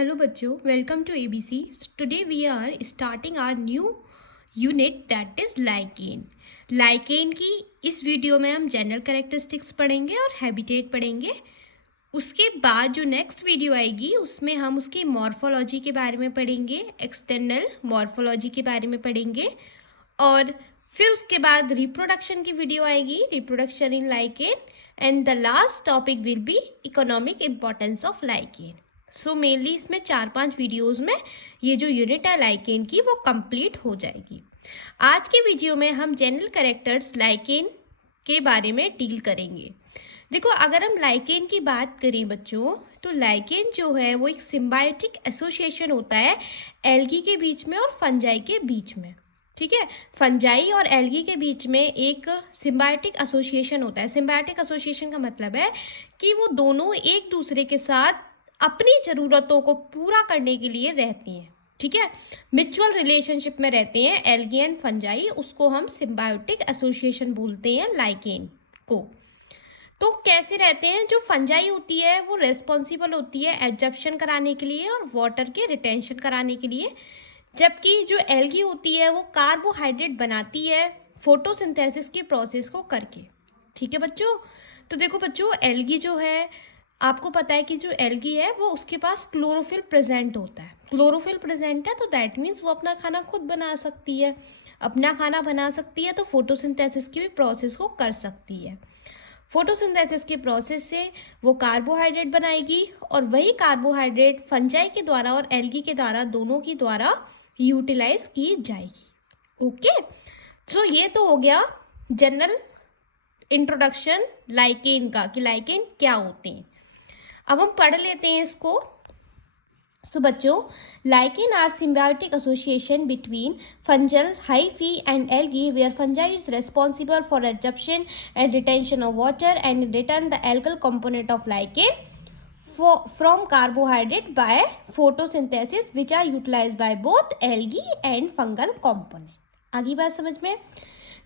Hello बच्चों, welcome to ABC. Today we are starting our new unit that is lichen. Lichen की इस video में हम general characteristics पढ़ेंगे और हैबिटेट पढ़ेंगे. उसके बाद जो नेक्स्ट वीडियो आएगी उसमें हम उसकी मॉर्फोलॉजी के बारे में पढ़ेंगे, एक्सटर्नल मॉर्फोलॉजी के बारे में पढ़ेंगे और फिर उसके बाद रिप्रोडक्शन की वीडियो आएगी, reproduction in lichen, and the last topic will be economic importance of lichen. So mainly इसमें 4-5 वीडियोस में ये जो यूनिट है लाइकेन की वो कंप्लीट हो जाएगी. आज के वीडियो में हम जनरल कैरेक्टर्स लाइकेन के बारे में डील करेंगे. देखो, अगर हम लाइकेन की बात करें बच्चों, तो लाइकेन जो है वो एक सिम्बायोटिक एसोसिएशन होता है एल्गी के बीच में और फंजाई के बीच में. ठीक है, फंजाई और एल्गी के बीच में एक सिम्बायोटिक एसोसिएशन होता है. सिम्बायोटिक एसोसिएशन का मतलब है कि वो दोनों एक दूसरे के साथ अपनी ज़रूरतों को पूरा करने के लिए रहती हैं. ठीक है, म्यूचुअल रिलेशनशिप में रहते हैं एल्गी एंड फंजाई. उसको हम सिम्बायोटिक एसोसिएशन बोलते हैं लाइकेन को. तो कैसे रहते हैं? जो फंजाई होती है वो रेस्पॉन्सिबल होती है एडजप्शन कराने के लिए और वाटर के रिटेंशन कराने के लिए, जबकि जो एल्गी होती है वो कार्बोहाइड्रेट बनाती है फोटोसिंथेसिस के प्रोसेस को करके. ठीक है बच्चों, तो देखो बच्चों, एल्गी जो है, आपको पता है कि जो एल्गी है वो उसके पास क्लोरोफिल प्रेजेंट होता है. क्लोरोफिल प्रेजेंट है तो दैट मीन्स वो अपना खाना खुद बना सकती है. अपना खाना बना सकती है तो फोटोसिंथेसिस की भी प्रोसेस को कर सकती है. फोटोसिंथेसिस के प्रोसेस से वो कार्बोहाइड्रेट बनाएगी और वही कार्बोहाइड्रेट फंजाई के द्वारा और एल्गी के द्वारा, दोनों की द्वारा यूटिलाइज की जाएगी. ओके, सो ये तो हो गया जनरल इंट्रोडक्शन लाइकेन का, कि लाइकेन क्या होते हैं. अब हम पढ़ लेते हैं इसको. सो बच्चों, lichen are symbiotic association between fungal hyphae and algae, where fungi is responsible for adsorption and retention of water, and in return the algal component of lichen from carbohydrate by photosynthesis, which are utilized by both algae and fungal component. आगे बात समझ में.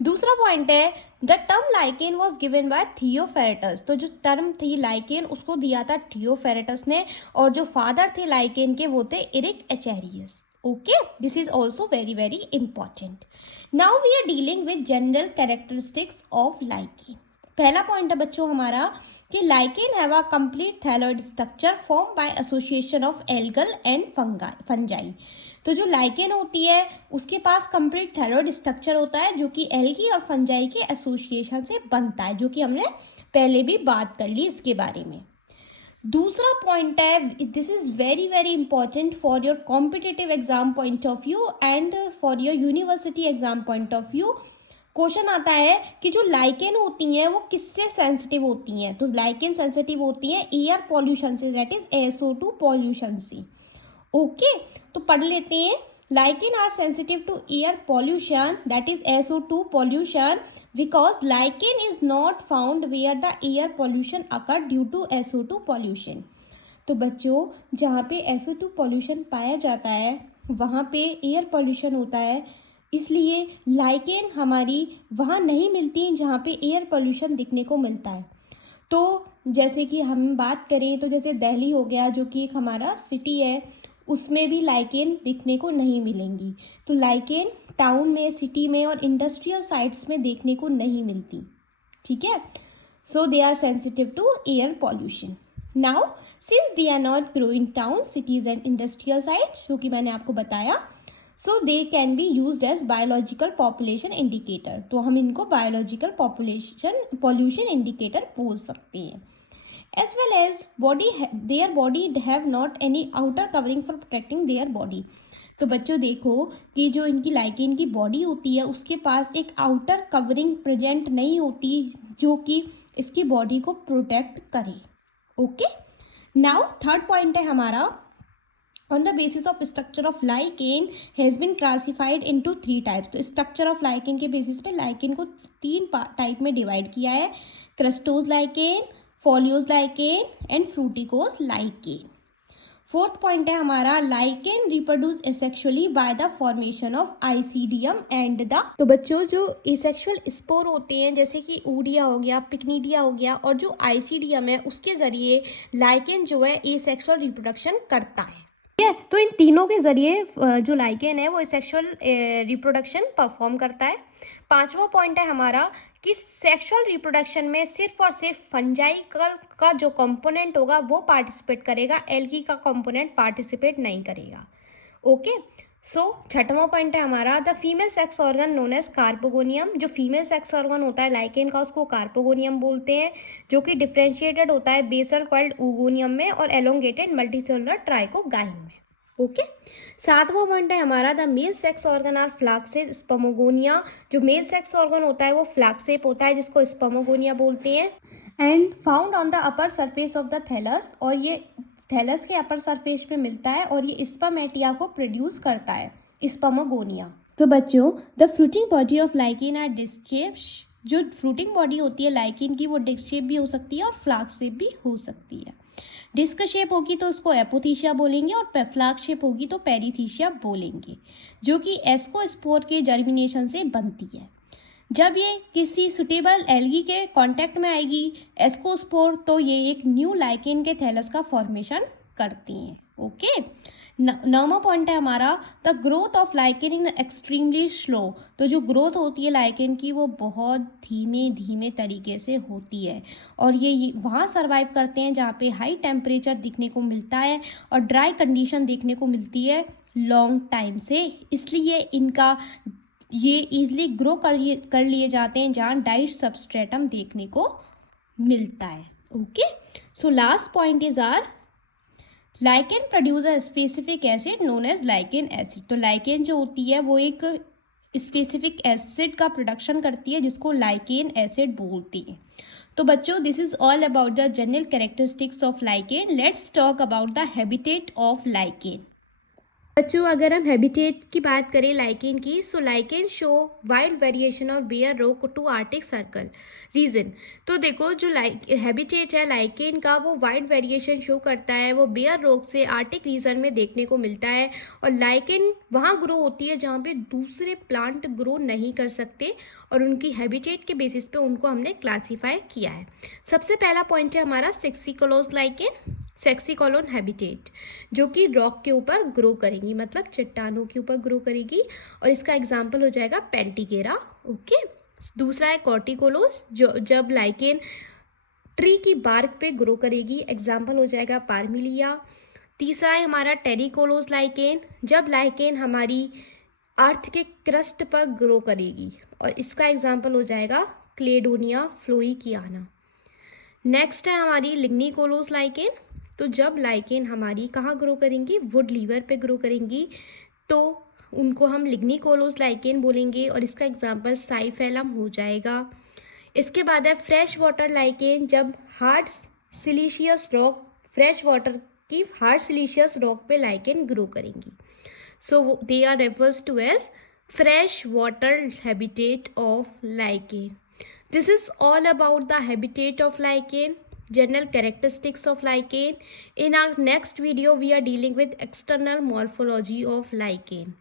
दूसरा point है, the term lichen was given by Theophrastus. तो जो term थी lichen उसको दिया था थियोफेरेटस ने, और जो फादर थे लाइकेन के वो थे Erik Acharius. Okay, this is also very very important. Now we are dealing with general characteristics of lichen. पहला पॉइंट है बच्चों हमारा कि lichen have a complete thalloid structure form by association of algal and fungi. तो जो lichen होती है उसके पास कंप्लीट थैलॉइड स्ट्रक्चर होता है जो कि एल्गी और फंजाई के एसोसिएशन से बनता है, जो कि हमने पहले भी बात कर ली इसके बारे में. दूसरा पॉइंट है, this is very very important for your competitive exam point of view and for your university exam point of view. Question आता है कि जो लाइकेन होती हैं वो किससे सेंसिटिव होती हैं. तो लाइकेन सेंसिटिव होती हैं एयर पॉल्यूशन से, दैट इज SO2 पॉल्यूशन से. ओके, तो पढ़ लेते हैं. lichen are sensitive to air pollution, that is SO2 pollution, because lichen is not found where the air pollution occur due to SO2 pollution. तो बच्चों, जहाँ पे SO2 pollution पाया जाता है वहाँ पे एयर pollution होता है, इसलिए लाइकेन हमारी वहाँ नहीं मिलती जहाँ पे एयर pollution दिखने को मिलता है. तो जैसे कि हम बात करें तो जैसे दिल्ली हो गया, जो कि एक हमारा सिटी है, उसमें भी लाइकेन दिखने को नहीं मिलेंगी. तो लाइकेन टाउन में, सिटी में और इंडस्ट्रियल साइट्स में देखने को नहीं मिलती. ठीक है, so they are sensitive to air pollution. Now since they are not grow in town, cities and industrial sites, जो कि मैंने आपको बताया, so they can be used as biological population indicator. तो हम इनको बायोलॉजिकल पॉल्यूशन इंडिकेटर बोल सकते हैं. As well as their body have not any outer covering for protecting their body. तो बच्चों देखो कि जो इनकी लाइकेन की बॉडी होती है उसके पास एक आउटर कवरिंग प्रेजेंट नहीं होती जो कि इसकी बॉडी को प्रोटेक्ट करे. ओके, नाउ थर्ड पॉइंट है हमारा, on the basis of structure of lichen has been classified into 3 types. तो स्ट्रक्चर ऑफ लाइकेन के बेसिस पे लाइकेन को 3 टाइप में डिवाइड किया है, crustose lichen, foliose lichen and fruticose lichen. Fourth point है हमारा, lichen reproduce asexually by the formation of isidium and the. तो बच्चों, जो एसेक्सुअल स्पोर होते हैं जैसे कि ऊडिया हो गया, पिकनीडिया हो गया, और जो आइसीडियम है उसके जरिए लाइकेन जो है एसेक्सुअल रिप्रोडक्शन करता है. ठीक है। तो इन तीनों के जरिए जो लाइकेन है वो सेक्सुअल रिप्रोडक्शन परफॉर्म करता है। पांचवा पॉइंट है हमारा कि सेक्सुअल रिप्रोडक्शन में सिर्फ और सिर्फ फंजाई का जो कंपोनेंट होगा वो पार्टिसिपेट करेगा, एल्गी का कंपोनेंट पार्टिसिपेट नहीं करेगा। ओके। सो छठवां पॉइंट है हमारा the female sex organ known as carpogonium. जो फीमेल सेक्स ऑर्गन होता है लाइकेन का उसको कार्पोगोनियम बोलते हैं, जो कि डिफ्रेंशिएटेड होता है बेसल कॉइल्ड oogoनियम में और एलोंगेटेड मल्टीसेलुलर ट्राइकोगाइन में। ओके। सातवां पॉइंट है हमारा the male sex organ are flasked spermogonia. जो मेल सेक्स ऑर्गन होता है वो फ्लैक्सेप होता है जिसको स्पर्मोगोनिया बोलते हैं, and found on the upper surface of the thallus. और ये थैलस के अपर सरफेस पे मिलता है और ये स्पर्मेटिया को प्रोड्यूस करता है, स्पर्मोगोनिया। तो बच्चों the fruiting body of lichen are disc shape. जो फ्रूटिंग बॉडी होती है लाइकेन की वो डिस्क शेप भी हो सकती है और फ्लास्क शेप भी हो सकती है। डिस्क शेप होगी तो उसको एपोथीसिया बोलेंगे और फ्लास्क शेप होगी तो पेरीथीसिया बोलेंगे, जो कि एस्कोस्पोर के जर्मिनेशन से बनती है। जब ये किसी सुटेबल एल्गी के कांटेक्ट में आएगी एस्कोस्पोर, तो ये एक न्यू लाइकेन के थैलस का फॉर्मेशन करती हैं। ओके। नौवां पॉइंट है हमारा the growth of lichen in extremely slow. तो जो ग्रोथ होती है लाइकेन की वो बहुत धीमे धीमे तरीके से होती है और ये वहाँ सर्वाइव करते हैं जहाँ पे हाई टेम्परेचर दिखने को मिलता है और ड्राई कंडीशन देखने को मिलती है लॉन्ग टाइम से, इसलिए इनका ये ईजिली ग्रो कर लिए जाते हैं जहाँ डाइट सबस्ट्रेटम देखने को मिलता है। Okay. So last point is are lichen produce a specific acid known as lichen acid. तो लाइकेन जो होती है वो एक स्पेसिफिक एसिड का प्रोडक्शन करती है जिसको लाइकेन एसिड बोलती है। तो बच्चों this is all about the general characteristics of lichen. Let's talk about the habitat of lichen. बच्चों अगर हम हैबिटेट की बात करें लाइकेन की, so lichen show wide variation of bare rock to Arctic Circle region. तो देखो जो हैबिटेट है लाइकेन का वो वाइड वेरिएशन शो करता है, वो बेयर रॉक से आर्टिक रीजन में देखने को मिलता है और लाइकेन वहाँ ग्रो होती है जहाँ पे दूसरे प्लांट ग्रो नहीं कर सकते और उनकी हैबिटेट के बेसिस पे उनको हमने क्लासीफाई किया है। सबसे पहला पॉइंट है हमारा सेक्सिकोलोज लाइकेन, सेक्सिकोलोन हैबिटेट, जो कि रॉक के ऊपर ग्रो करेंगी, मतलब चट्टानों के ऊपर ग्रो करेगी और इसका एग्जाम्पल हो जाएगा पेल्टिगेरा। ओके। दूसरा है कॉर्टिकोलोस, जो जब लाइकेन ट्री की बार्क पे ग्रो करेगी, एग्जाम्पल हो जाएगा पार्मिलिया। तीसरा है हमारा टेरिकोलोस लाइकेन, जब लाइकेन हमारी अर्थ के क्रस्ट पर ग्रो करेगी और इसका एग्जाम्पल हो जाएगा क्लेडोनिया फ्लोइकियाना। नेक्स्ट है हमारी लिग्निकोलोस लाइकेन, तो जब लाइकेन हमारी कहाँ ग्रो करेंगी, वुड लीवर पे ग्रो करेंगी तो उनको हम लिग्निकोलोस लाइकेन बोलेंगे और इसका एग्जांपल साइफेलम हो जाएगा। इसके बाद है फ्रेश वाटर लाइकेन, जब hard siliceous rock, fresh water की हार्ड सिलिशियस रॉक पे लाइकेन ग्रो करेंगी, so they are refers to as fresh water habitat of lichen. This is all about the habitat of lichen, general characteristics of lichen. In our next video, we are dealing with external morphology of lichen.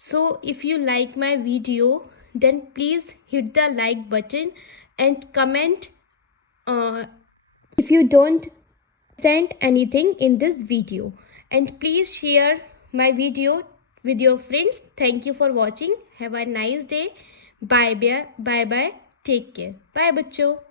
So if you like my video, then please hit the like button and comment if you don't understand anything in this video. And please share my video with your friends. Thank you for watching. Have a nice day. Bye bye. Bye bye. Take care. Bye बच्चों.